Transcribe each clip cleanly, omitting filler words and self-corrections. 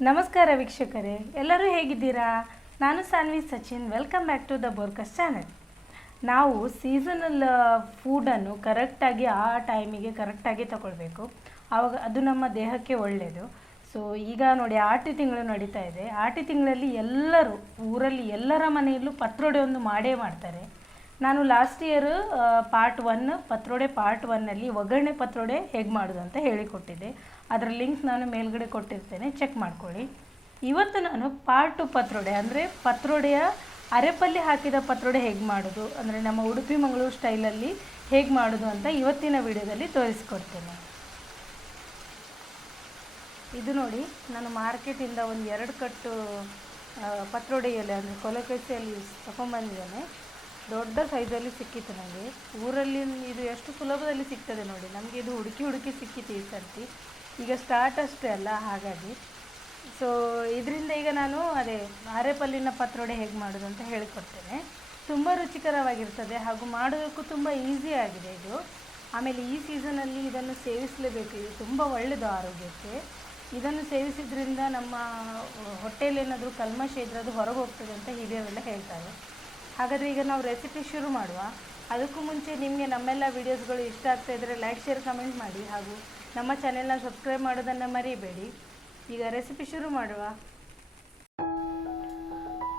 ನಮಸ್ಕಾರ ವೀಕ್ಷಕರೇ, ಎಲ್ಲರೂ ಹೇಗಿದ್ದೀರಾ? ನಾನು Sanvi Sachin. Welcome back to the Borkas channel. ನಾವು ಸೀಸನಲ್ ಫೂಡನ್ನು ಕರೆಕ್ಟಾಗಿ ಆ ಟೈಮಿಗೆ ಕರೆಕ್ಟಾಗಿ ತಗೊಳ್ಬೇಕು, ಆವಾಗ ಅದು ನಮ್ಮ ದೇಹಕ್ಕೆ ಒಳ್ಳೆಯದು. ಸೊ ಈಗ ನೋಡಿ, ಆಟಿ ತಿಂಗಳು ನಡೀತಾ ಇದೆ. ಆಟಿ ತಿಂಗಳಲ್ಲಿ ಎಲ್ಲರೂ ಊರಲ್ಲಿ ಎಲ್ಲರ ಮನೆಯಲ್ಲೂ ಪತ್ರೊಡೆ ಒಂದು ಮಾಡೇ ಮಾಡ್ತಾರೆ. ನಾನು ಲಾಸ್ಟ್ ಇಯರ್ ಪತ್ರೊಡೆ ಪಾರ್ಟ್ 1ನಲ್ಲಿ ಒಗ್ಗರಣೆ ಪತ್ರೊಡೆ ಹೇಗೆ ಮಾಡೋದು ಅಂತ ಹೇಳಿಕೊಟ್ಟಿದ್ದೆ. ಅದರ ಲಿಂಕ್ ನಾನು ಮೇಲ್ಗಡೆ ಕೊಟ್ಟಿರ್ತೇನೆ, ಚೆಕ್ ಮಾಡ್ಕೊಳ್ಳಿ. ಇವತ್ತು ನಾನು ಪಾರ್ಟ್ 2 ಪತ್ರೊಡೆ ಅಂದರೆ ಪತ್ರೊಡೆಯ ಅರೆಪಲ್ಯ ಹಾಕಿದ ಪತ್ರೊಡೆ ಹೇಗೆ ಮಾಡೋದು, ಅಂದರೆ ನಮ್ಮ ಉಡುಪಿ ಮಂಗಳೂರು ಸ್ಟೈಲಲ್ಲಿ ಹೇಗೆ ಮಾಡೋದು ಅಂತ ಇವತ್ತಿನ ವಿಡಿಯೋದಲ್ಲಿ ತೋರಿಸ್ಕೊಡ್ತೇನೆ. ಇದು ನೋಡಿ, ನಾನು ಮಾರ್ಕೆಟಿಂದ ಒಂದು 2 ಕಟ್ಟು ಪತ್ರೊಡೆ ಎಲೆ ಅಂದರೆ ಕೊಲಕೆಸೆಯಲ್ಲಿ ತಗೊಂಡ್ಬಂದಿದ್ದೇನೆ. ದೊಡ್ಡ ಸೈಜಲ್ಲಿ ಸಿಕ್ಕಿತ್ತು ನನಗೆ. ಊರಲ್ಲಿ ಇದು ಎಷ್ಟು ಸುಲಭದಲ್ಲಿ ಸಿಗ್ತದೆ ನೋಡಿ, ನಮಗೆ ಇದು ಹುಡುಕಿ ಸಿಕ್ಕಿತ್ತು ಈ ಸರ್ತಿ. ಈಗ ಸ್ಟಾರ್ಟ್ ಅಷ್ಟೇ ಅಲ್ಲ, ಹಾಗಾಗಿ ಸೊ ಇದರಿಂದ ಈಗ ನಾನು ಅರೆಪಲ್ಲಿನ ಪತ್ರೊಡೆ ಹೇಗೆ ಮಾಡೋದು ಅಂತ ಹೇಳಿಕೊಡ್ತೇನೆ. ತುಂಬ ರುಚಿಕರವಾಗಿರ್ತದೆ ಹಾಗೂ ಮಾಡೋದಕ್ಕೂ ತುಂಬ ಈಸಿ ಆಗಿದೆ ಇದು. ಆಮೇಲೆ ಈ ಸೀಸನಲ್ಲಿ ಇದನ್ನು ಸೇವಿಸಲೇಬೇಕು, ಇದು ತುಂಬ ಒಳ್ಳೆಯದು ಆರೋಗ್ಯಕ್ಕೆ. ಇದನ್ನು ಸೇವಿಸಿದ್ರಿಂದ ನಮ್ಮ ಹೊಟ್ಟೆಯಲ್ಲಿ ಏನಾದರೂ ಕಲ್ಮಶ ಇದ್ದರೆ ಅದು ಹೊರಗೆ ಹೋಗ್ತದೆ ಅಂತ ಹಿರಿಯರೆಲ್ಲ ಹೇಳ್ತಾರೆ. ಹಾಗಾದರೆ ಈಗ ನಾವು ರೆಸಿಪಿ ಶುರು ಮಾಡುವ. ಅದಕ್ಕೂ ಮುಂಚೆ ನಿಮಗೆ ನಮ್ಮೆಲ್ಲ ವೀಡಿಯೋಸ್ಗಳು ಇಷ್ಟ ಆಗ್ತಾಯಿದ್ರೆ ಲೈಕ್, ಶೇರ್, ಕಮೆಂಟ್ ಮಾಡಿ ಹಾಗೂ ನಮ್ಮ ಚಾನೆಲ್ನ ಸಬ್ಸ್ಕ್ರೈಬ್ ಮಾಡೋದನ್ನು ಮರಿಬೇಡಿ. ಈಗ ರೆಸಿಪಿ ಶುರು ಮಾಡುವ.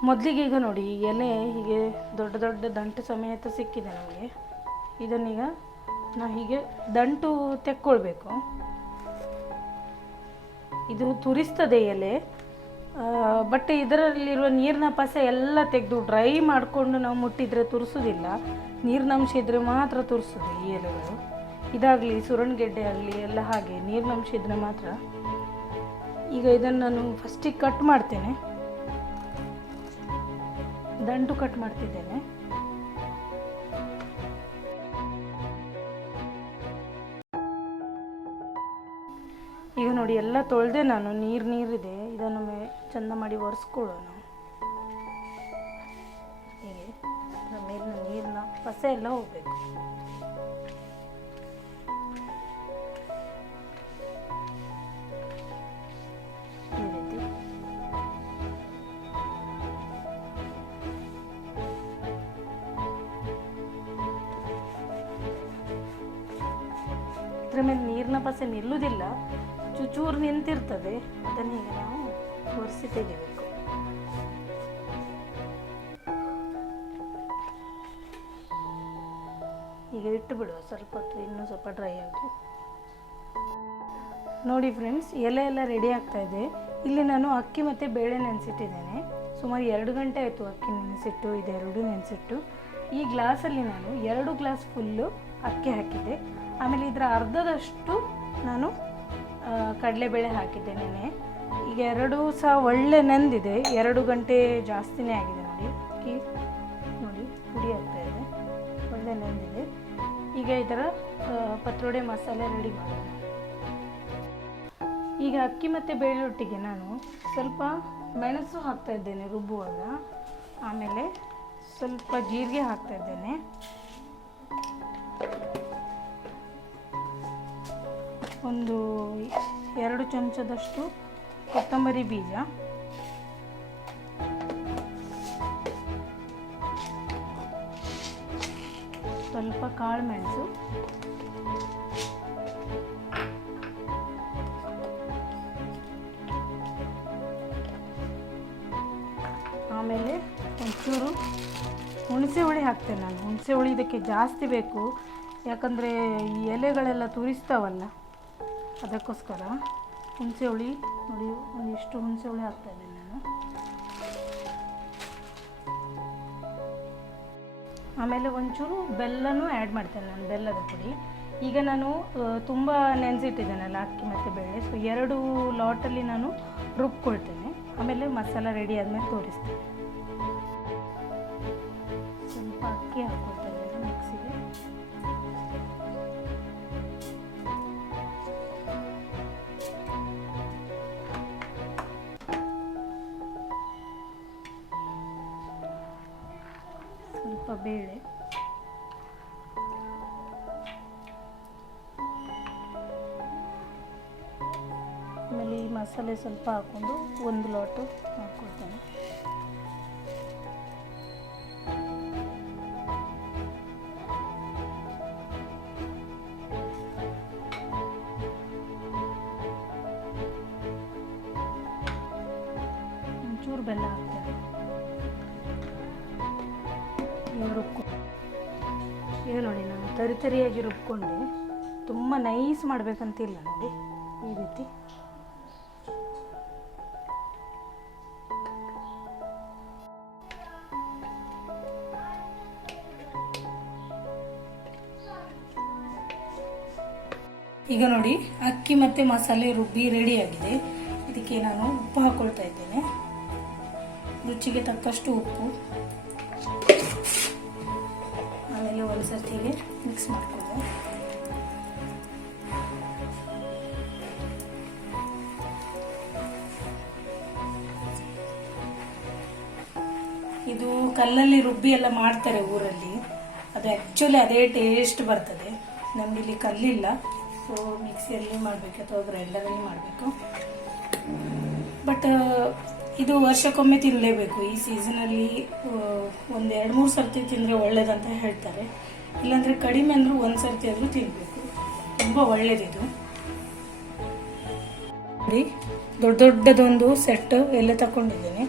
ಮೊದಲಿಗೆ ಈಗ ನೋಡಿ, ಎಲೆ ಹೀಗೆ ದೊಡ್ಡ ದೊಡ್ಡ ದಂಟು ಸಮೇತ ಸಿಕ್ಕಿದೆ ನಮಗೆ. ಇದನ್ನೀಗ ನಾವು ಹೀಗೆ ದಂಟು ತೆಕ್ಕೊಳ್ಬೇಕು. ಇದು ತುರಿಸ್ತದೆ ಎಲೆ, ಬಟ್ ಇದರಲ್ಲಿರುವ ನೀರಿನ ಪಸೆ ಎಲ್ಲ ತೆಗೆದು ಡ್ರೈ ಮಾಡಿಕೊಂಡು ನಾವು ಮುಟ್ಟಿದರೆ ತುರಿಸೋದಿಲ್ಲ. ನೀರಿನಂಶ ಇದ್ದರೆ ಮಾತ್ರ ತುರಿಸೋದು ಈ ಎಲೆಗಳು. ಇದಾಗಲಿ ಸುರಣ್ಗೆಡ್ಡೆ ಆಗಲಿ ಎಲ್ಲ ಹಾಗೆ ನೀರಿನಂಶ ಇದ್ದರೆ ಮಾತ್ರ. ಈಗ ಇದನ್ನು ನಾನು ಫಸ್ಟಿಗೆ ಕಟ್ ಮಾಡ್ತೇನೆ, ದಂಟು ಕಟ್ ಮಾಡ್ತಿದ್ದೇನೆ. ಈಗ ನೋಡಿ, ಎಲ್ಲ ತೊಳೆದೆ ನಾನು, ನೀರಿದೆ. ಇದನ್ನು ಚೆಂದ ಮಾಡಿ ಒರೆಸ್ಕೊಳ್ಳೋಣ. ಹೀಗೆ ಮೇಲಿನ ನೀರಿನ ಪಸೆ ಎಲ್ಲ ಹೋಗಬೇಕು. ಈ ರೀತಿ ಇದರ ಮೇಲೆ ನೀರಿನ ಪಸೆ ನಿಲ್ಲುವುದಿಲ್ಲ, ಚೂರು ನಿಂತಿರ್ತದೆ. ಅದನ್ನು ಈಗ ನಾವು ಒರೆಸಿ ತೆಗಿಬೇಕು. ಈಗ ಇಟ್ಟು ಬಿಡುವ ಸ್ವಲ್ಪ ಹೊತ್ತು, ಇನ್ನೂ ಸ್ವಲ್ಪ ಡ್ರೈ ಆಗಲಿ. ನೋಡಿ ಫ್ರೆಂಡ್ಸ್, ಎಲೆ ಎಲ್ಲ ರೆಡಿ ಆಗ್ತಾ ಇದೆ. ಇಲ್ಲಿ ನಾನು ಅಕ್ಕಿ ಮತ್ತು ಬೇಳೆ ನೆನೆಸಿಟ್ಟಿದ್ದೇನೆ. ಸುಮಾರು 2 ಗಂಟೆ ಆಯಿತು ಅಕ್ಕಿ ನೆನೆಸಿಟ್ಟು, ಇದೆರಡು ನೆನೆಸಿಟ್ಟು. ಈ ಗ್ಲಾಸಲ್ಲಿ ನಾನು 2 ಗ್ಲಾಸ್ ಫುಲ್ಲು ಅಕ್ಕಿ ಹಾಕಿದ್ದೆ. ಆಮೇಲೆ ಇದರ ಅರ್ಧದಷ್ಟು ನಾನು ಕಡಲೆಬೇಳೆ ಹಾಕಿದ್ದೇನೆ. ಈಗ 2 ಸಹ ಒಳ್ಳೆ ನೆಂದಿದೆ. 2 ಗಂಟೆ ಜಾಸ್ತಿನೇ ಆಗಿದೆ ನೋಡಿ. ಅಕ್ಕಿ ನೋಡಿ ಪುಡಿ ಆಗ್ತಾ ಇದೆ, ಒಳ್ಳೆ ನೆಂದಿದೆ. ಈಗ ಇದರ ಪತ್ರೊಡೆ ಮಸಾಲೆ ರೆಡಿ ಮಾಡೋಣ. ಈಗ ಅಕ್ಕಿ ಮತ್ತು ಬೇಳೆ ಒಟ್ಟಿಗೆ ನಾನು ಸ್ವಲ್ಪ ಮೆಣಸು ಹಾಕ್ತಾ ಇದ್ದೇನೆ ರುಬ್ಬುವಾಗ. ಆಮೇಲೆ ಸ್ವಲ್ಪ ಜೀರಿಗೆ ಹಾಕ್ತಾ ಇದ್ದೇನೆ. ಒಂದು 2 ಚಮಚದಷ್ಟು ಕೊತ್ತಂಬರಿ ಬೀಜ, ಸ್ವಲ್ಪ ಕಾಳು ಮೆಣಸು, ಆಮೇಲೆ ಒಂಚೂರು ಹುಣಸೆ ಹುಳಿ ಹಾಕ್ತೇನೆ ನಾನು. ಹುಣಸೆ ಹುಳಿ ಇದಕ್ಕೆ ಜಾಸ್ತಿ ಬೇಕು, ಯಾಕಂದರೆ ಈ ಎಲೆಗಳೆಲ್ಲ ತುರಿಸ್ತಾವಲ್ಲ, ಅದಕ್ಕೋಸ್ಕರ ಹುಣಸೆ ಹುಳಿ ನೋಡಿ, ಒಂದಿಷ್ಟು ಹುಣಸೆ ಹುಳಿ ಹಾಕ್ತಾಯಿದ್ದೇನೆ ನಾನು. ಆಮೇಲೆ ಒಂಚೂರು ಬೆಲ್ಲನೂ ಆ್ಯಡ್ ಮಾಡ್ತೇನೆ ನಾನು, ಬೆಲ್ಲದ ಪುಡಿ. ಈಗ ನಾನು ತುಂಬ ನೆನೆಸಿಟ್ಟಿದ್ದೇನಲ್ಲ ಅಕ್ಕಿ ಮತ್ತು ಬೇಳೆ, ಸೊ 2 ಲಾಟಲ್ಲಿ ನಾನು ರುಬ್ಕೊಳ್ತೇನೆ. ಆಮೇಲೆ ಮಸಾಲ ರೆಡಿ ಆದಮೇಲೆ ತೋರಿಸ್ತೇನೆ. ಸ್ವಲ್ಪ ಅಕ್ಕಿ ಹಾಕ್ಕೊಳ್ತಾ ಇದ್ದೇನೆ ಮಿಕ್ಸಿಗೆ. ಸ್ವಲ್ಪ ಬೇಳೆ, ಆಮೇಲೆ ಈ ಮಸಾಲೆ ಸ್ವಲ್ಪ ಹಾಕ್ಕೊಂಡು ಒಂದು ಲೋಟ ಹಾಕ್ಕೊಳ್ತೇನೆ. ಒಂಚೂರು ಬೆಲ್ಲ ಹಾಕ್ತೇನೆ. ಈಗ ನೋಡಿ ನಾನು ತರಿಯಾಗಿ ರುಬ್ಕೊಂಡೆ. ತುಂಬ ನೈಸ್ ಮಾಡಬೇಕಂತಿಲ್ಲ ನೋಡಿ, ಈ ರೀತಿ. ಈಗ ನೋಡಿ ಅಕ್ಕಿ ಮತ್ತು ಮಸಾಲೆ ರುಬ್ಬಿ ರೆಡಿಯಾಗಿದೆ. ಇದಕ್ಕೆ ನಾನು ಉಪ್ಪು ಹಾಕ್ಕೊಳ್ತಾ ಇದ್ದೇನೆ. ರುಚಿಗೆ ತಕ್ಕಷ್ಟು ಉಪ್ಪು. ಆಮೇಲೆ ಒಂದು ಸರ್ತಿಗೆ ಮಿಕ್ಸ್ ಮಾಡಿಕೊಳ್ಳಿ. ಇದು ಕಲ್ಲಲ್ಲಿ ರುಬ್ಬಿ ಎಲ್ಲ ಮಾಡ್ತಾರೆ ಊರಲ್ಲಿ. ಅದು ಆ್ಯಕ್ಚುಲಿ ಅದೇ ಟೇಸ್ಟ್ ಬರ್ತದೆ. ನಮಗಿಲ್ಲಿ ಕಲ್ಲಿಲ್ಲ, ಸೊ ಮಿಕ್ಸಿಯಲ್ಲಿ ಮಾಡಬೇಕು ಅಥವಾ ಗ್ರೈಂಡರಲ್ಲಿ ಮಾಡಬೇಕು. ಬಟ್ ಇದು ವರ್ಷಕ್ಕೊಮ್ಮೆ ತಿನ್ನಲೇಬೇಕು. ಈ ಸೀಸನಲ್ಲಿ ಒಂದು 2-3 ಸರ್ತಿ ತಿಂದರೆ ಒಳ್ಳೇದಂತ ಹೇಳ್ತಾರೆ. ಇಲ್ಲಾಂದರೆ ಕಡಿಮೆ ಅಂದರೂ ಒಂದು ಸರ್ತಿ ಆದರೂ ತಿನ್ನಬೇಕು. ತುಂಬ ಒಳ್ಳೇದಿದು. ನೋಡಿ ದೊಡ್ಡ ದೊಡ್ಡದೊಂದು ಸೆಟ್ ಎಲ್ಲ ತಗೊಂಡಿದ್ದೇನೆ.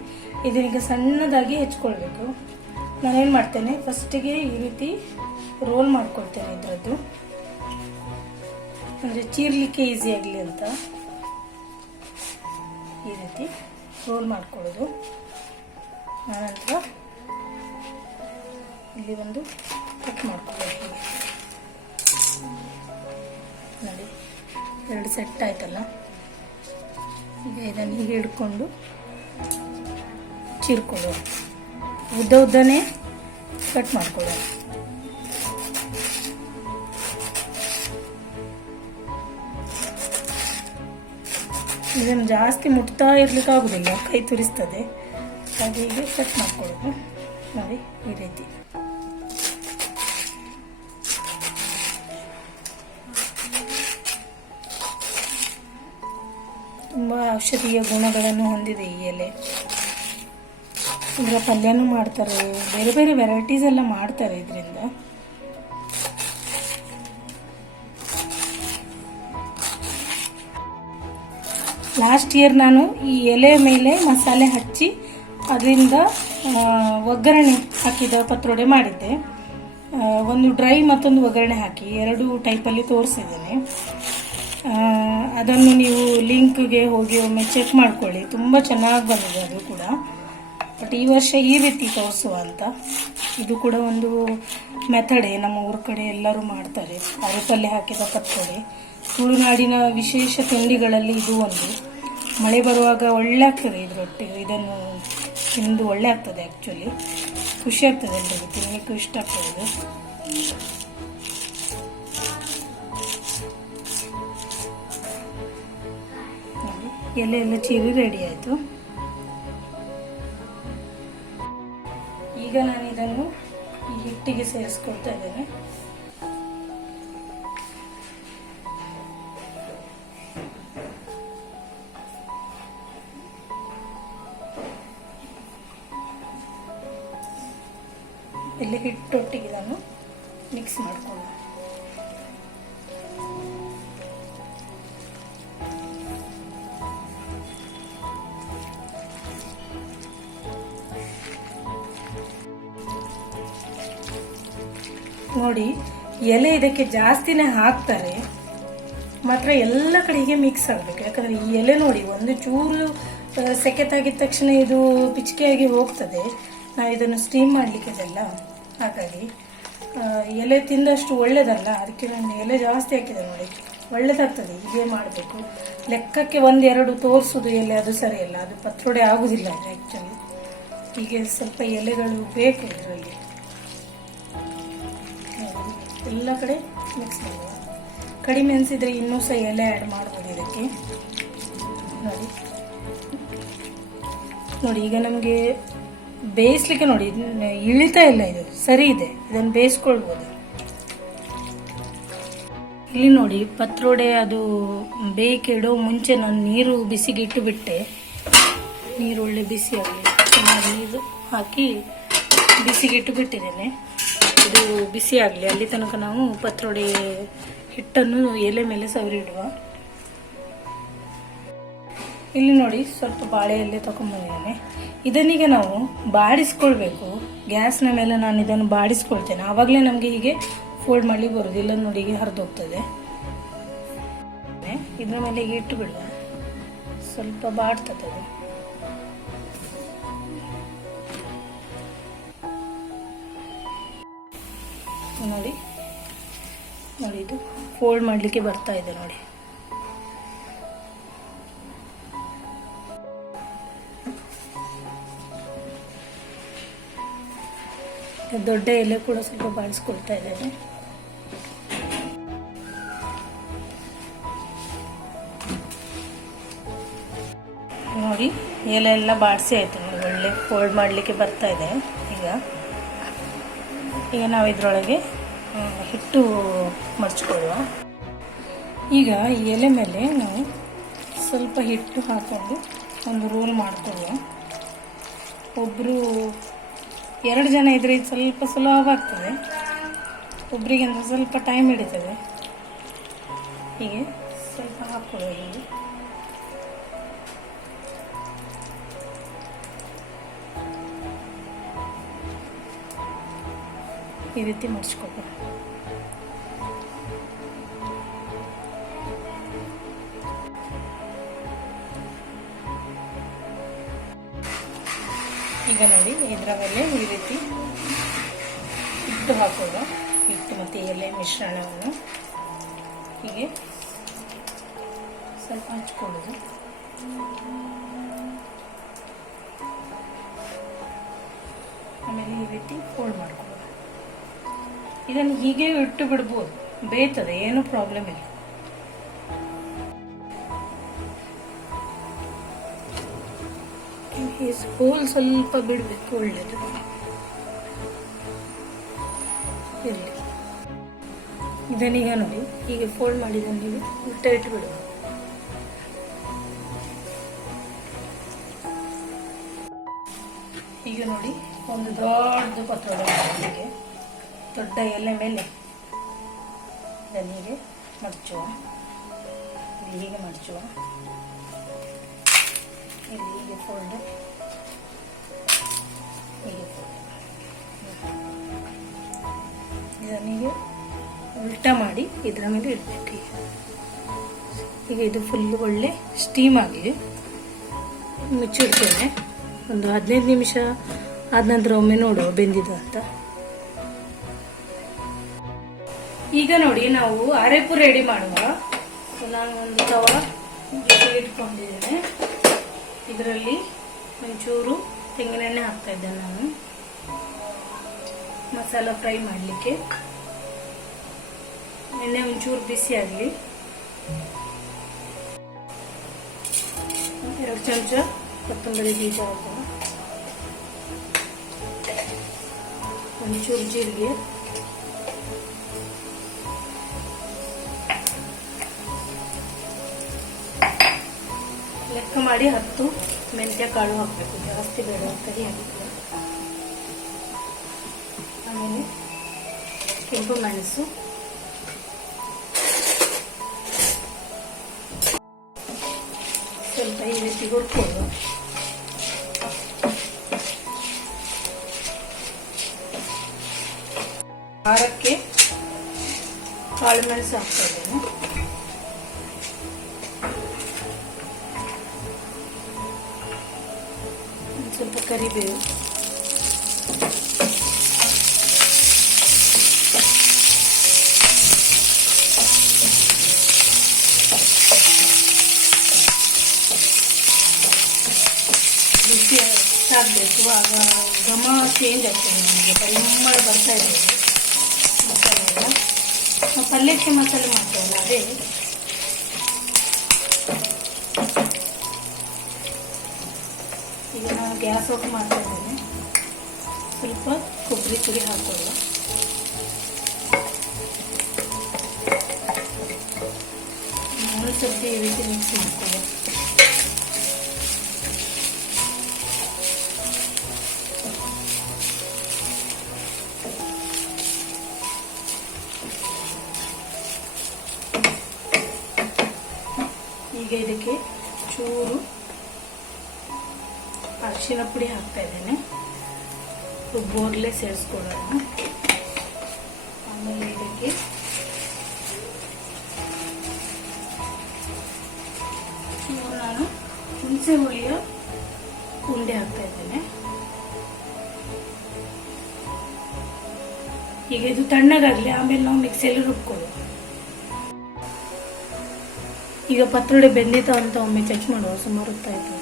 ಇದೀಗ ಸಣ್ಣದಾಗಿ ಹೆಚ್ಕೊಳ್ಬೇಕು. ನಾನೇನು ಮಾಡ್ತೇನೆ, ಫಸ್ಟಿಗೆ ಈ ರೀತಿ ರೋಲ್ ಮಾಡ್ಕೊಳ್ತೇನೆ. ಇದರದ್ದು ಅಂದರೆ ಚೀರ್ಲಿಕ್ಕೆ ಈಸಿ ಆಗಲಿ ಅಂತ ಈ ರೀತಿ ರೋಲ್ ಮಾಡ್ಕೊಳ್ಳೋದು. ಆನಂತರ ಇಲ್ಲಿ ಒಂದು ಕಟ್ ಮಾಡ್ಕೊಳ್ಬೇಕು. ನೋಡಿ 2 ಸೆಟ್ ಆಯ್ತಲ್ಲ. ಈಗ ಇದನ್ನು ಹೀಗೆ ಹಿಡ್ಕೊಂಡು ಚೀರ್ಕೊಳ್ಳೋದು. ಉದ್ದನೇ ಕಟ್ ಮಾಡ್ಕೊಳ್ಳೋದು. ಇದನ್ನು ಜಾಸ್ತಿ ಮುಟ್ತಾ ಇರ್ಲಿಕ್ಕೆ ಆಗುದಿಲ್ಲ, ಕೈ ತುರಿಸ್ತದೆ. ಹಾಗೆ ಹೀಗೆ ಕಟ್ ಮಾಡ್ಕೊಳ್ಳೋದು. ನೋಡಿ ಈ ರೀತಿ. ತುಂಬ ಔಷಧೀಯ ಗುಣಗಳನ್ನು ಹೊಂದಿದೆ ಈ ಎಲೆ. ಇದರ ಪಲ್ಯನೂ ಮಾಡ್ತಾರೆ, ಬೇರೆ ಬೇರೆ ವೆರೈಟೀಸ್ ಎಲ್ಲ ಮಾಡ್ತಾರೆ ಇದರಿಂದ. ಲಾಸ್ಟ್ ಇಯರ್ ನಾನು ಈ ಎಲೆ ಮೇಲೆ ಮಸಾಲೆ ಹಚ್ಚಿ ಅದರಿಂದ ಒಗ್ಗರಣೆ ಹಾಕಿದ ಪತ್ರೊಡೆ ಮಾಡಿದ್ದೆ. ಒಂದು ಡ್ರೈ ಮತ್ತೊಂದು ಒಗ್ಗರಣೆ ಹಾಕಿ 2 ಟೈಪಲ್ಲಿ ತೋರಿಸಿದ್ದೇನೆ. ಅದನ್ನು ನೀವು ಲಿಂಕ್ಗೆ ಹೋಗಿ ಒಮ್ಮೆ ಚೆಕ್ ಮಾಡ್ಕೊಳ್ಳಿ. ತುಂಬ ಚೆನ್ನಾಗಿ ಬಂದಿದೆ ಅದು ಕೂಡ. ಬಟ್ ಈ ವರ್ಷ ಈ ರೀತಿ ತೋರಿಸುವ ಅಂತ. ಇದು ಕೂಡ ಒಂದು ಮೆಥಡೇ. ನಮ್ಮ ಊರ ಕಡೆ ಎಲ್ಲರೂ ಮಾಡ್ತಾರೆ. ಅರೆಪಲ್ಲೆ ಹಾಕಿದ ಪತ್ರೊಡೆ ತುಳುನಾಡಿನ ವಿಶೇಷ ತಿಂಡಿಗಳಲ್ಲಿ ಇದು ಒಂದು. ಮಳೆ ಬರುವಾಗ ಒಳ್ಳೆ ಆಗ್ತದೆ ಇದರೊಟ್ಟಿಗೆ. ಇದನ್ನು ತಿಂದು ಒಳ್ಳೆ ಆಗ್ತದೆ. ಆ್ಯಕ್ಚುಲಿ ಖುಷಿ ಆಗ್ತದೆ, ಎಲ್ಲರಿಗೂ ತಿನ್ನಲಿಕ್ಕೂ ಇಷ್ಟ ಆಗ್ತದೆ. ಎಲೆ ಎಲ್ಲ ಚೀರಿ ರೆಡಿ ಆಯಿತು. ಈಗ ನಾನು ಇದನ್ನು ಈ ಹಿಟ್ಟಿಗೆ ಸೇರಿಸ್ಕೊಳ್ತಾ ಇದ್ದೇನೆ. ಇಲ್ಲಿ ಹಿಟ್ಟೊಟ್ಟಿಗೆ ನಾನು ಮಿಕ್ಸ್ ಮಾಡಿಕೊಳ್ಳೋಣ. ನೋಡಿ ಎಲೆ ಇದಕ್ಕೆ ಜಾಸ್ತಿನೇ ಹಾಕ್ತಾರೆ, ಮಾತ್ರ ಎಲ್ಲ ಕಡೆಗೆ ಮಿಕ್ಸ್ ಆಗಬೇಕು. ಯಾಕಂದರೆ ಈ ಎಲೆ ನೋಡಿ ಒಂದು ಚೂರು ಸೆಕೆ ತಾಗಿದ ತಕ್ಷಣ ಇದು ಪಿಚ್ಕೆಯಾಗಿ ಹೋಗ್ತದೆ. ನಾವು ಇದನ್ನು ಸ್ಟೀಮ್ ಮಾಡಲಿಕ್ಕಿದೆಲ್ಲ, ಹಾಗಾಗಿ ಎಲೆ ತಿಂದಷ್ಟು ಒಳ್ಳೇದಲ್ಲ. ಅದಕ್ಕೆ ನಾನು ಎಲೆ ಜಾಸ್ತಿ ಹಾಕಿದೆ ನೋಡಿ, ಒಳ್ಳೇದಾಗ್ತದೆ. ಹೀಗೆ ಮಾಡಬೇಕು. ಲೆಕ್ಕಕ್ಕೆ 1-2 ತೋರಿಸೋದು ಎಲೆ ಅದು ಸರಿಯಲ್ಲ, ಅದು ಪತ್ರೊಡೆ ಆಗೋದಿಲ್ಲ ಆ್ಯಕ್ಚುಲಿ. ಹೀಗೆ ಸ್ವಲ್ಪ ಎಲೆಗಳು ಬೇಕು ಇದರಲ್ಲಿ. ಎಲ್ಲ ಕಡೆ ಮಿಕ್ಸ್ ಮಾಡುವ. ಕಡಿಮೆ ಅನಿಸಿದರೆ ಇನ್ನೂ ಸಹ ಎಲೆ ಆ್ಯಡ್ ಮಾಡ್ಬೋದು ಇದಕ್ಕೆ. ನೋಡಿ ಈಗ ನಮಗೆ ಬೇಯಿಸ್ಲಿಕ್ಕೆ ನೋಡಿ ಇಳಿತಾ ಇಲ್ಲ, ಇದು ಸರಿ ಇದೆ. ಇದನ್ನು ಬೇಯಿಸ್ಕೊಳ್ಬೋದು. ಇಲ್ಲಿ ನೋಡಿ ಪತ್ರೊಡೆ ಅದು ಬೇಯಕ್ಕೆ ಇಡೋ ಮುಂಚೆ ನಾನು ನೀರು ಬಿಸಿಗೆ ಇಟ್ಟು ಬಿಟ್ಟೆ. ನೀರು ಒಳ್ಳೆ ಬಿಸಿ ಆಗಲಿ, ಚೆನ್ನಾಗಿ ನೀರು ಹಾಕಿ ಬಿಸಿಗೆ ಇಟ್ಟು ಬಿಟ್ಟಿದ್ದೇನೆ. ಇದು ಬಿಸಿ ಆಗಲಿ, ಅಲ್ಲಿ ತನಕ ನಾವು ಪತ್ರೊಡೆ ಹಿಟ್ಟನ್ನು ಎಲೆ ಮೇಲೆ ಸವರಿಡುವ. ಇಲ್ಲಿ ನೋಡಿ ಸ್ವಲ್ಪ ಬಾಳೆ ಎಲೆ ತಗೊಂಡ್ಬಂದಿದ್ದೇನೆ. ಇದನ್ನೀಗ ನಾವು ಬಾಡಿಸ್ಕೊಳ್ಬೇಕು. ಗ್ಯಾಸ್ನ ಮೇಲೆ ನಾನು ಇದನ್ನು ಬಾಡಿಸ್ಕೊಳ್ತೇನೆ, ಆವಾಗಲೇ ನಮಗೆ ಹೀಗೆ ಫೋಲ್ಡ್ ಮಾಡಲಿಕ್ಕೆ ಬರೋದು. ಇಲ್ಲ ನೋಡಿ ಹೀಗೆ ಹರಿದೋಗ್ತದೆ. ಇದ್ರ ಮೇಲೆ ಹೀಗೆ ಇಟ್ಟು ಬಿಡುವ, ಸ್ವಲ್ಪ ಬಾಡ್ತದೆ. ನೋಡಿ ನೋಡಿ ಇದು ಫೋಲ್ಡ್ ಮಾಡಲಿಕ್ಕೆ ಬರ್ತಾ ಇದೆ ನೋಡಿ. ದೊಡ್ಡ ಎಲೆ ಕೂಡ ಸ್ವಲ್ಪ ಬಾಡಿಸ್ಕೊಳ್ತಾ ಇದ್ದೇನೆ. ನೋಡಿ ಎಲೆ ಎಲ್ಲ ಬಾಡಿಸಿ ಆಯ್ತು ನೋಡಿ, ಒಳ್ಳೆ ಫೋಲ್ಡ್ ಮಾಡಲಿಕ್ಕೆ ಬರ್ತಾ ಇದೆ. ಈಗ ನಾವು ಇದರೊಳಗೆ ಹಿಟ್ಟು ಮಡ್ಚಿಕೊಳ್ಳುವ. ಈಗ ಈ ಎಲೆ ಮೇಲೆ ನಾವು ಸ್ವಲ್ಪ ಹಿಟ್ಟು ಹಾಕೊಂಡು ಒಂದು ರೋಲ್ ಮಾಡಿಕೊಳ್ಳುವ. ಒಬ್ಬರು 2 ಜನ ಇದ್ರೆ ಇದು ಸ್ವಲ್ಪ ಸುಲಭ ಆಗ್ತದೆ, ಒಬ್ಬರಿಗೆ ಅಂದರೆ ಸ್ವಲ್ಪ ಟೈಮ್ ಹಿಡಿತದೆ. ಹೀಗೆ ಸ್ವಲ್ಪ ಹಾಕ್ಕೊಳ್ಳುವ. ಹೀಗೆ ಈ ರೀತಿ ಮಡ್ಚ್ಕೊಳ್ಬೇಕು. ಈಗ ನೋಡಿ ಇದರ ಮೇಲೆ ಈ ರೀತಿ ಹಿಟ್ಟು ಹಾಕೋದು. ಹಿಟ್ಟು ಮತ್ತು ಎಲೆ ಮಿಶ್ರಣವನ್ನು ಹೀಗೆ ಸ್ವಲ್ಪ ಹಚ್ಕೊಳ್ಳೋದು. ಆಮೇಲೆ ಈ ರೀತಿ ಫೋಲ್ಡ್ ಮಾಡ್ಕೊಳ್ಳೋದು. ಇದನ್ನು ಹೀಗೆ ಇಟ್ಟು ಬಿಡ್ಬೋದು, ಬೇಯ್ತದೆ, ಏನು ಪ್ರಾಬ್ಲಮ್ ಇಲ್ಲ. ಹೋಲ್ ಸ್ವಲ್ಪ ಬಿಡಬೇಕು, ಒಳ್ಳೆಯದು ಇರಲಿ. ಇದನ್ನೀಗ ನೋಡಿ ಹೀಗೆ ಫೋಲ್ಡ್ ಮಾಡಿದ್ದನ್ನು ಉಲ್ಟ ಇಟ್ಟು ಬಿಡುವ. ಈಗ ನೋಡಿ ಒಂದು ದೊಡ್ಡ ಪತ್ರೊಡೆ ಹೀಗೆ ದೊಡ್ಡ ಎಲೆ ಮೇಲೆ ಇದನ್ನು ಹೀಗೆ ಮಡಚುವ. ಇಲ್ಲಿ ಹೀಗೆ ಮಡಚುವ, ಇಲ್ಲಿ ಹೀಗೆ ಫೋಲ್ಡ್, ಹೀಗೆ ಫೋಲ್ಡ್. ಇದನ್ನೀಗೆ ಉಲ್ಟಾ ಮಾಡಿ ಇದರ ಮೇಲೆ ಇಡಬೇಕು. ಈಗ ಇದು ಫುಲ್ ಒಳ್ಳೆ ಸ್ಟೀಮ್ ಆಗಿ ಮುಚ್ಚಿಡ್ತೇನೆ. ಒಂದು 15 ನಿಮಿಷ ಆದ ನಂತರ ಒಮ್ಮೆ ನೋಡುವ ಬೆಂದಿದೆ ಅಂತ. ಈಗ ನೋಡಿ ನಾವು ಅರೆಪು ರೆಡಿ ಮಾಡುವ. ನಾನು ಒಂದು ತವ ಇಟ್ಕೊಂಡಿದ್ದೇನೆ, ಇದರಲ್ಲಿ ಒಂಚೂರು ತೆಂಗಿನೆಣ್ಣೆ ಹಾಕ್ತಾ ಇದ್ದೇನೆ ನಾನು ಮಸಾಲ ಫ್ರೈ ಮಾಡಲಿಕ್ಕೆ. ಎಣ್ಣೆ ಒಂಚೂರು ಬಿಸಿ ಆಗಲಿ. 2 ಚಮಚ ಕೊತ್ತಂಬರಿ ಬೀಜ ಹಾಕುವ, ಒಂಚೂರು ಜೀರಿಗೆ, ಲೆಕ್ಕ ಮಾಡಿ 10 ಮೆಂತ್ಯ ಕಾಳು ಹಾಕಬೇಕು, ಜಾಸ್ತಿ ಬೇಡ ಕರಿ ಹಾಕಿಲ್ಲ. ಆಮೇಲೆ ಕೆಂಪು ಮೆಣಸು, ಸ್ವಲ್ಪ ಈ ರೀತಿ ಹುರ್ಕೊಳ್ಳು. ಖಾರಕ್ಕೆ ಕಾಳು ಮೆಣಸು ಹಾಕ್ತಾ ಇದ್ದೇನೆ. ಸ್ವಲ್ಪ ಕರಿಬೇವು, ರುಚಿ ಸಾಕಬೇಕು, ಆಗ ಘಮ ಚೇಂಜ್ ಆಗ್ತದೆ. ನಮಗೆ ಪರಿಮಳ ಬರ್ತಾ ಇದೆ ಮಸಾಲೆ ಎಲ್ಲ. ನಾವು ಪಲ್ಯಕ್ಕೆ ಮಸಾಲೆ ಮಾಡ್ತೇವಲ್ಲ ಅದೇ. ಈಗ ನಾನು ಗ್ಯಾಸ್ ಆಫ್ ಮಾಡ್ತಾ ಇದ್ದೇನೆ. ಸ್ವಲ್ಪ ಕೊಬ್ಬರಿ ತುರಿ ಹಾಕೊಳ್ಳುವ. ಸರ್ತಿ ಈ ರೀತಿ ಮಿಕ್ಸ್ ಮಾಡ್ಕೊಳ್ಳಿ. ಈಗ ಇದಕ್ಕೆ ಚೂರು ಅರಿಶಿನ ಪುಡಿ ಹಾಕ್ತಾ ಇದ್ದೇನೆ. ರುಬ್ಬೋರ್ಲೆ ಸೇರಿಸ್ಕೊಳ್ಳೋಣ. ಆಮೇಲೆ ಇದಕ್ಕೆ ಚೂರು ನಾನು ಹುಣಸೆ ಹುಳಿಯ ಉಂಡೆ ಹಾಕ್ತಾ ಇದ್ದೇನೆ. ಈಗ ಇದು ತಣ್ಣಗಾಗಲಿ, ಆಮೇಲೆ ನಾವು ಮಿಕ್ಸಿಯಲ್ಲಿ ರುಬ್ಕೊಳ್ಳೋಣ. ಈಗ ಪತ್ರೊಡೆ ಬೆಂದಿತ ಅಂತ ಒಮ್ಮೆ ಚೆಕ್ ಮಾಡುವ. ಸುಮಾರು ಹೊತ್ತಾಯಿತು.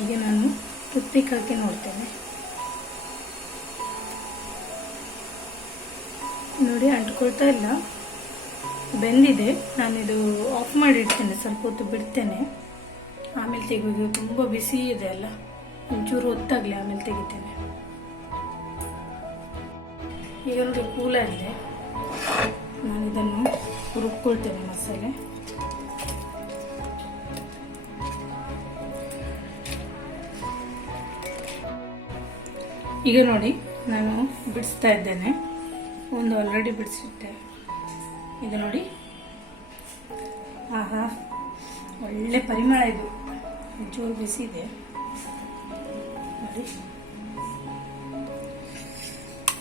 ಈಗ ನಾನು ಟೂತ್ಪಿಕ್ ಹಾಕಿ ನೋಡ್ತೇನೆ. ನೋಡಿ, ಅಂಟ್ಕೊಳ್ತಾ ಇಲ್ಲ, ಬೆಂದಿದೆ. ನಾನಿದು ಆಫ್ ಮಾಡಿ ಇಡ್ತೇನೆ, ಸ್ವಲ್ಪ ಹೊತ್ತು ಬಿಡ್ತೇನೆ, ಆಮೇಲೆ ತೆಗೆದು. ತುಂಬ ಬಿಸಿ ಇದೆ ಅಲ್ಲ, ಒಂಚೂರು ಹೊತ್ತಾಗಲಿ, ಆಮೇಲೆ ತೆಗಿತೇನೆ. ಈಗ ನೋಡಿ ಕೂಲಾಗಿದೆ. ನಾನು ಇದನ್ನು ರುಬ್ಕೊಳ್ತೇನೆ ಮಸಾಲೆ. ಈಗ ನೋಡಿ ನಾನು ಬಿಡಿಸ್ತಾ ಇದ್ದೇನೆ. ಒಂದು ಆಲ್ರೆಡಿ ಬಿಡಿಸಿಟ್ಟೆ. ಇದು ನೋಡಿ, ಆಹಾ, ಒಳ್ಳೆ ಪರಿಮಳ. ಇದು ಒಂಚೂರು ಬಿಸಿ ಇದೆ ನೋಡಿ.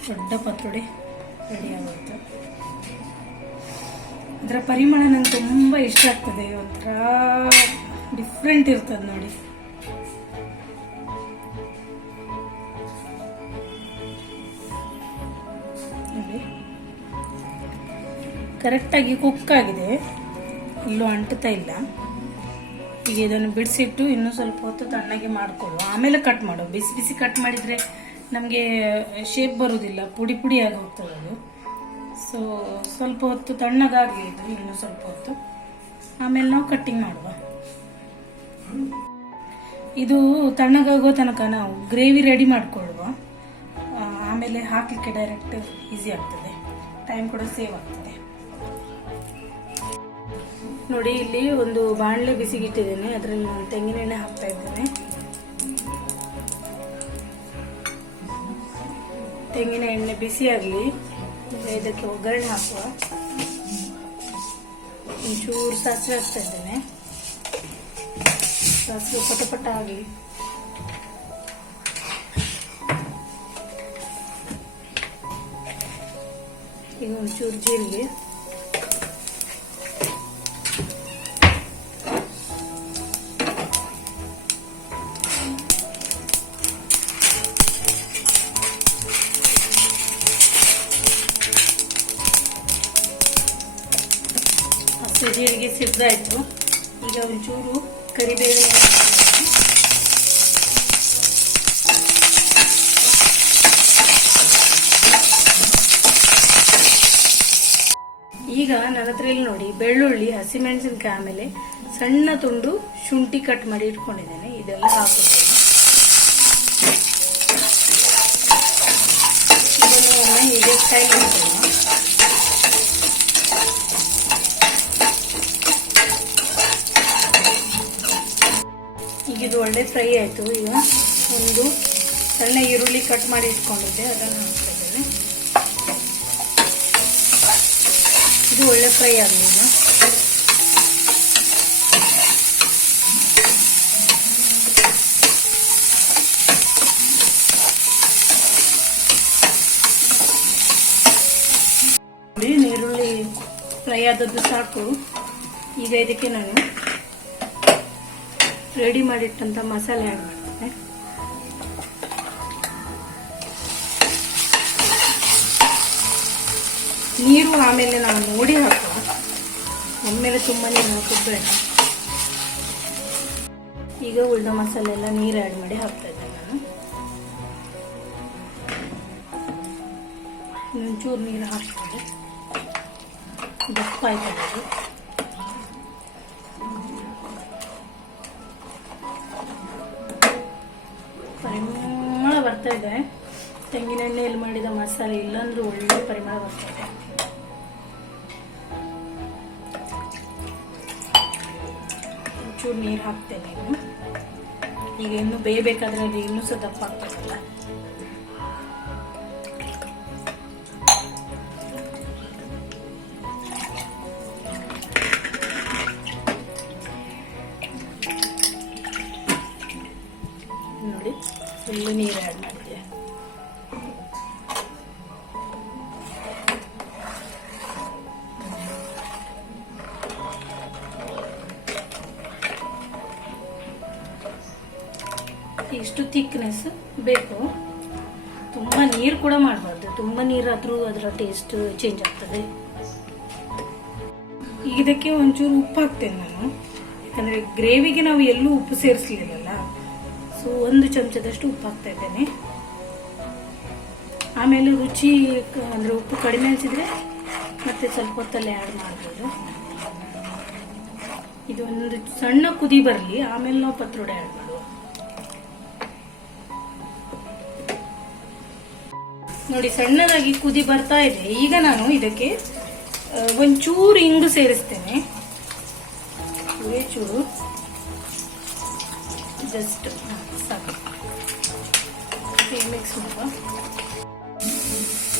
ದೊಡ್ಡ ಪತ್ರೊಡೆ ರೆಡಿ ಆಗುತ್ತೆ. ಅದರ ಪರಿಮಳ ನಂಗೆ ತುಂಬ ಇಷ್ಟ ಆಗ್ತದೆ. ಒಂಥರ ಡಿಫ್ರೆಂಟ್ ಇರ್ತದೆ ನೋಡಿ. ನೋಡಿ, ಕರೆಕ್ಟಾಗಿ ಕುಕ್ ಆಗಿದೆ, ಎಲ್ಲೂ ಅಂಟುತ್ತಾ ಇಲ್ಲ. ಈಗ ಇದನ್ನು ಬಿಡಿಸಿಟ್ಟು ಇನ್ನೂ ಸ್ವಲ್ಪ ಹೊತ್ತು ತಣ್ಣಗೆ ಮಾಡಿಕೊಳ್ಳುವ, ಆಮೇಲೆ ಕಟ್ ಮಾಡುವ. ಬಿಸಿ ಬಿಸಿ ಕಟ್ ಮಾಡಿದರೆ ನಮಗೆ ಶೇಪ್ ಬರುವುದಿಲ್ಲ, ಪುಡಿ ಪುಡಿ ಆಗಿ ಹೋಗ್ತದೆ ಅದು. ಸೊ ಸ್ವಲ್ಪ ಹೊತ್ತು ತಣ್ಣಗಾಗಲಿ ಇದು, ಇನ್ನೂ ಸ್ವಲ್ಪ ಹೊತ್ತು, ಆಮೇಲೆ ನಾವು ಕಟ್ಟಿಂಗ್ ಮಾಡುವ. ಇದು ತಣ್ಣಗಾಗೋ ತನಕ ನಾವು ಗ್ರೇವಿ ರೆಡಿ ಮಾಡಿಕೊಳ್ಳುವ. ಆಮೇಲೆ ಹಾಕಲಿಕ್ಕೆ ಡೈರೆಕ್ಟ್ ಈಸಿ ಆಗ್ತದೆ, ಟೈಮ್ ಕೂಡ ಸೇವ್ ಆಗ್ತದೆ. ನೋಡಿ, ಇಲ್ಲಿ ಒಂದು ಬಾಣಲೆ ಬಿಸಿಗಿಟ್ಟಿದ್ದೇನೆ. ಅದರಲ್ಲಿ ನಾನು ತೆಂಗಿನೆಣ್ಣೆ ಹಾಕ್ತಾ ಇದ್ದೇನೆ. ತೆಂಗಿನ ಎಣ್ಣೆ ಬಿಸಿ ಆಗಲಿ. ಇದಕ್ಕೆ ಒಗ್ಗರಣೆ ಹಾಕುವ. ಒಂಚೂರು ಸಾಸಿವೆ ಹಾಕ್ತಾ ಇದ್ದೇನೆ. ಸಾಸಿವೆ ಪಟಪಟ ಆಗಲಿ. ಈಗ ಒಂಚೂರು ಜೀರಿಗೆ, ಜೀರಿಗೆ ಸಿದ್ದಾಯಿತು. ಈಗ ಒಂಚೂರು ಕರಿಬೇವಿನ ಈಗ ನನ್ನ ಹತ್ರ ಇಲ್ಲಿ ನೋಡಿ ಬೆಳ್ಳುಳ್ಳಿ, ಹಸಿಮೆಣಸಿನಕಾಯಿ, ಆಮೇಲೆ ಸಣ್ಣ ತುಂಡು ಶುಂಠಿ ಕಟ್ ಮಾಡಿ ಇಟ್ಕೊಂಡಿದ್ದೇನೆ. ಇದೆಲ್ಲ ಹಾಕುತ್ತೇನೆ. ಇದನ್ನು ಒಮ್ಮೆ ಹೀಗೆ ಫ್ರೈ ಮಾಡ್ತೇನೆ. ಈಗ ಇದು ಒಳ್ಳೆ ಫ್ರೈ ಆಯಿತು. ಈಗ ಒಂದು ಸಣ್ಣ ಈರುಳ್ಳಿ ಕಟ್ ಮಾಡಿ ಇಟ್ಕೊಂಡಿದ್ದೆ, ಅದನ್ನು ಹಾಕ್ತಾ ಇದ್ದೇನೆ. ಇದು ಒಳ್ಳೆ ಫ್ರೈ ಆಗಲಿ. ಈಗ ನೀರುಳ್ಳಿ ಫ್ರೈ ಆದದ್ದು ಸಾಕು. ಈಗ ಇದಕ್ಕೆ ನಾನು ರೆಡಿ ಮಾಡಿಟ್ಟಂತ ಮಸಾಲೆ ಆ್ಯಡ್ ಮಾಡ್ತೇನೆ. ನೀರು ಆಮೇಲೆ ನಾವು ನೋಡಿ ಹಾಕುವ, ಒಮ್ಮೆಲೆ ತುಂಬ ನೀರು ಹಾಕೋದು ಬೇಡ. ಈಗ ಉಳಿದ ಮಸಾಲೆ ಎಲ್ಲ ನೀರು ಆ್ಯಡ್ ಮಾಡಿ ಹಾಕ್ತಾ ಇದ್ದೇನೆ ನಾನು. ಇನ್ನೊಂಚೂರು ನೀರು ಹಾಕ್ತೇನೆ, ದಪ್ಪ ಆಯ್ತದೆ. ಪರಿಮಳ ಬರ್ತಾ ಇದೆ. ತೆಂಗಿನೆಣ್ಣೆಯಲ್ಲಿ ಮಾಡಿದ ಮಸಾಲೆ, ಇಲ್ಲಾಂದ್ರೂ ಒಳ್ಳೆ ಪರಿಮಳ ಬರ್ತಾ ಇದೆ. ಒಂಚೂರು ನೀರು ಹಾಕ್ತೇನೆ. ಈಗ ಇನ್ನು ಬೇಯಬೇಕಾದ್ರೆ ಅದು ಇನ್ನೂ ಸಹ ದಪ್ಪ ಆಗ್ತದಲ್ಲ. ನೋಡಿ ಫುಲ್ಲು ನೀರು ಆ್ಯಡ್ ಮಾಡಿದೆ. ಇಷ್ಟು ಥಿಕ್ನೆಸ್ ಬೇಕು. ತುಂಬ ನೀರು ಕೂಡ ಮಾಡಬಾರ್ದು, ತುಂಬ ನೀರಾದರೂ ಅದರ ಟೇಸ್ಟ್ ಚೇಂಜ್ ಆಗ್ತದೆ. ಇದಕ್ಕೆ ಒಂಚೂರು ಉಪ್ಪು ಹಾಕ್ತೇನೆ ನಾನು, ಯಾಕಂದರೆ ಗ್ರೇವಿಗೆ ನಾವು ಎಲ್ಲೂ ಉಪ್ಪು ಸೇರಿಸಲಿಲ್ಲಲ್ಲ. ಸೊ 1 ಚಮಚದಷ್ಟು ಉಪ್ಪು ಹಾಕ್ತಾ ಇದ್ದೇನೆ. ಆಮೇಲೆ ರುಚಿ ಅಂದರೆ ಉಪ್ಪು ಕಡಿಮೆ ಅನಿಸಿದರೆ ಮತ್ತೆ ಸ್ವಲ್ಪ ಹೊತ್ತಲ್ಲೇ ಆ್ಯಡ್ ಮಾಡ್ಬೋದು. ಇದು ಒಂದು ಸಣ್ಣ ಕುದಿ ಬರಲಿ, ಆಮೇಲೆ ನಾವು ಪತ್ರೊಡೆ ಆ್ಯಡ್ ಮಾಡುವ. ನೋಡಿ ಸಣ್ಣದಾಗಿ ಕುದಿ ಬರ್ತಾ ಇದೆ. ಈಗ ನಾನು ಇದಕ್ಕೆ ಒಂಚೂರು ಇಂಗು ಸೇರಿಸ್ತೇನೆ, ಚೂರು ಜಸ್ಟ್ ಸಾಕು. ಮಿಕ್ಸ್ ಮಾಡುವ.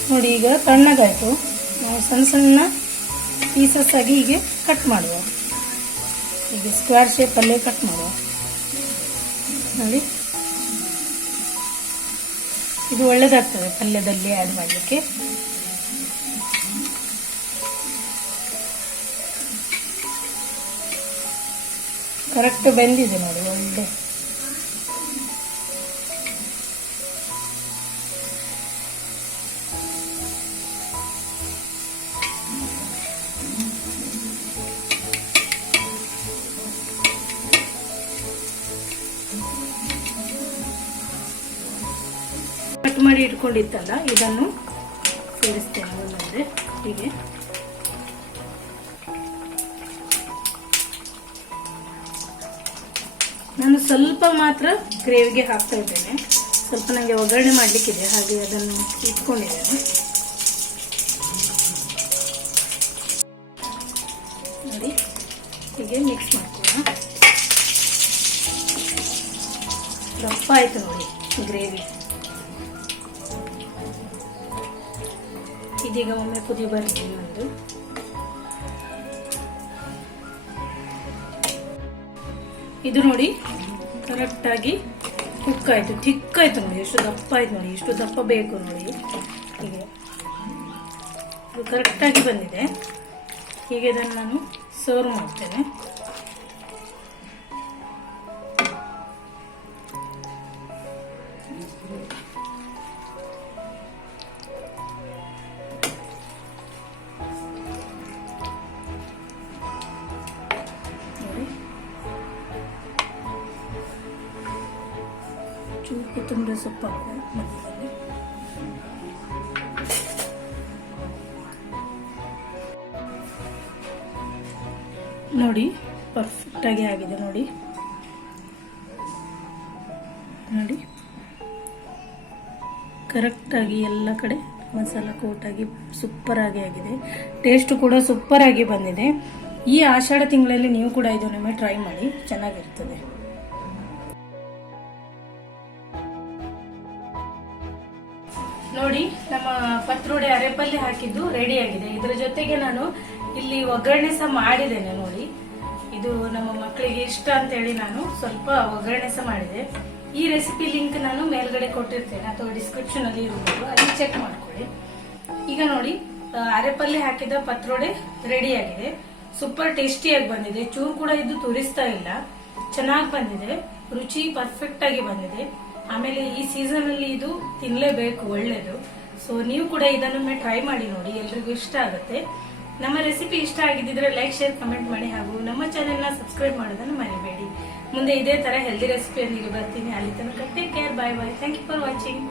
ನೋಡಿ ಈಗ ತಣ್ಣಗಾಯ್ತು. ನಾವು ಸಣ್ಣ ಸಣ್ಣ ಪೀಸಸ್ ಆಗಿ ಹೀಗೆ ಕಟ್ ಮಾಡುವ. ಹೀಗೆ ಸ್ಕ್ವೇರ್ ಶೇಪಲ್ಲೇ ಕಟ್ ಮಾಡುವ. ನೋಡಿ ಇದು ಒಳ್ಳೆದಾಗ್ತದೆ ಪಲ್ಯದಲ್ಲಿ ಆ್ಯಡ್ ಮಾಡಲಿಕ್ಕೆ. ಕರೆಕ್ಟ್ ಬೆಂದಿದೆ ನೋಡಿ, ಒಳ್ಳೆ. ಕಟ್ ಮಾಡಿ ಇಟ್ಕೊಂಡಿತ್ತಲ್ಲ, ಇದನ್ನು ಸೇರಿಸ್ತೇನೆ ಒಂದೊಂದೇ ಹೀಗೆ. ನಾನು ಸ್ವಲ್ಪ ಮಾತ್ರ ಗ್ರೇವಿಗೆ ಹಾಕ್ತಾ ಇದ್ದೇನೆ, ಸ್ವಲ್ಪ ನನಗೆ ಒಗ್ಗರಣೆ ಮಾಡಲಿಕ್ಕಿದೆ, ಹಾಗೆ ಅದನ್ನು ಇಟ್ಕೊಂಡಿದ್ದೇನೆ. ನೋಡಿ ಹೀಗೆ ಮಿಕ್ಸ್ ಮಾಡ್ಕೊಳ್ಳೋಣ. ದಪ್ಪ ಆಯ್ತು ನೋಡಿ ಗ್ರೇವಿ. ಇದೀಗ ಒಮ್ಮೆ ಕುದಿ ಬರಲಿ ಒಂದು. ಇದು ನೋಡಿ ಕರೆಕ್ಟಾಗಿ ಕುಕ್ ಆಯಿತು, ಥಿಕ್ ಆಯಿತು ನೋಡಿ. ಎಷ್ಟು ದಪ್ಪ ಆಯ್ತು ನೋಡಿ, ಎಷ್ಟು ದಪ್ಪ ಬೇಕು ನೋಡಿ. ಹೀಗೆ ಇದು ಕರೆಕ್ಟಾಗಿ ಬಂದಿದೆ. ಹೀಗೆ ಇದನ್ನು ನಾನು ಸರ್ವ್ ಮಾಡ್ತೇನೆ. ಚೂರು ಕೊತ್ತಂಬರಿ ಸೊಪ್ಪು ಮಧ್ಯದಲ್ಲಿ. ನೋಡಿ ಪರ್ಫೆಕ್ಟಾಗಿ ಆಗಿದೆ ನೋಡಿ. ನೋಡಿ ಕರೆಕ್ಟಾಗಿ ಎಲ್ಲ ಕಡೆ ಮಸಾಲ ಕೋಟಾಗಿ ಸೂಪರಾಗಿ ಆಗಿದೆ. ಟೇಸ್ಟ್ ಕೂಡ ಸೂಪರಾಗಿ ಬಂದಿದೆ. ಈ ಆಷಾಢ ತಿಂಗಳಲ್ಲಿ ನೀವು ಕೂಡ ಇದನ್ನೊಮ್ಮೆ ಟ್ರೈ ಮಾಡಿ, ಚೆನ್ನಾಗಿರ್ತದೆ. ನೋಡಿ ನಮ್ಮ ಪತ್ರೊಡೆ ಅರೆಪಲ್ಯ ಹಾಕಿದ್ದು ರೆಡಿ ಆಗಿದೆ. ಇದರ ಜೊತೆಗೆ ನಾನು ಇಲ್ಲಿ ಒಗ್ಗರಣೆ ಸಹ ಮಾಡಿದ್ದೇನೆ ನೋಡಿ. ಇದು ನಮ್ಮ ಮಕ್ಕಳಿಗೆ ಇಷ್ಟ ಅಂತ ಹೇಳಿ ನಾನು ಸ್ವಲ್ಪ ಒಗ್ಗರಣೆ ಸಹ ಮಾಡಿದೆ. ಈ ರೆಸಿಪಿ ಲಿಂಕ್ ನಾನು ಮೇಲ್ಗಡೆ ಕೊಟ್ಟಿರ್ತೇನೆ ಅಥವಾ ಡಿಸ್ಕ್ರಿಪ್ಷನ್ ಅಲ್ಲಿ ಇರಬಹುದು, ಅಲ್ಲಿ ಚೆಕ್ ಮಾಡ್ಕೊಳ್ಳಿ. ಈಗ ನೋಡಿ ಅರೆಪಲ್ಯ ಹಾಕಿದ ಪತ್ರೊಡೆ ರೆಡಿ ಆಗಿದೆ. ಸೂಪರ್ ಟೇಸ್ಟಿಯಾಗಿ ಬಂದಿದೆ. ಚೂರು ಕೂಡ ಇದು ತುರಿಸ್ತಾ ಇಲ್ಲ, ಚೆನ್ನಾಗಿ ಬಂದಿದೆ. ರುಚಿ ಪರ್ಫೆಕ್ಟ್ ಆಗಿ ಬಂದಿದೆ. ಆಮೇಲೆ ಈ ಸೀಸನ್ ಅಲ್ಲಿ ಇದು ತಿನ್ಲೇಬೇಕು, ಒಳ್ಳೇದು. ಸೊ ನೀವು ಕೂಡ ಇದನ್ನೊಮ್ಮೆ ಟ್ರೈ ಮಾಡಿ ನೋಡಿ, ಎಲ್ರಿಗೂ ಇಷ್ಟ ಆಗುತ್ತೆ. ನಮ್ಮ ರೆಸಿಪಿ ಇಷ್ಟ ಆಗಿದ್ದಿದ್ರೆ ಲೈಕ್, ಶೇರ್, ಕಮೆಂಟ್ ಮಾಡಿ ಹಾಗೂ ನಮ್ಮ ಚಾನೆಲ್ನ ಸಬ್ಸ್ಕ್ರೈಬ್ ಮಾಡೋದನ್ನು ಮರಿಬೇಡಿ. ಮುಂದೆ ಇದೇ ತರ ಹೆಲ್ದಿ ರೆಸಿಪಿಯೊಂದಿಗೆ ಬರ್ತೀನಿ. ಅಲ್ಲಿ ತನಕ take care, bye bye. Thank you for watching.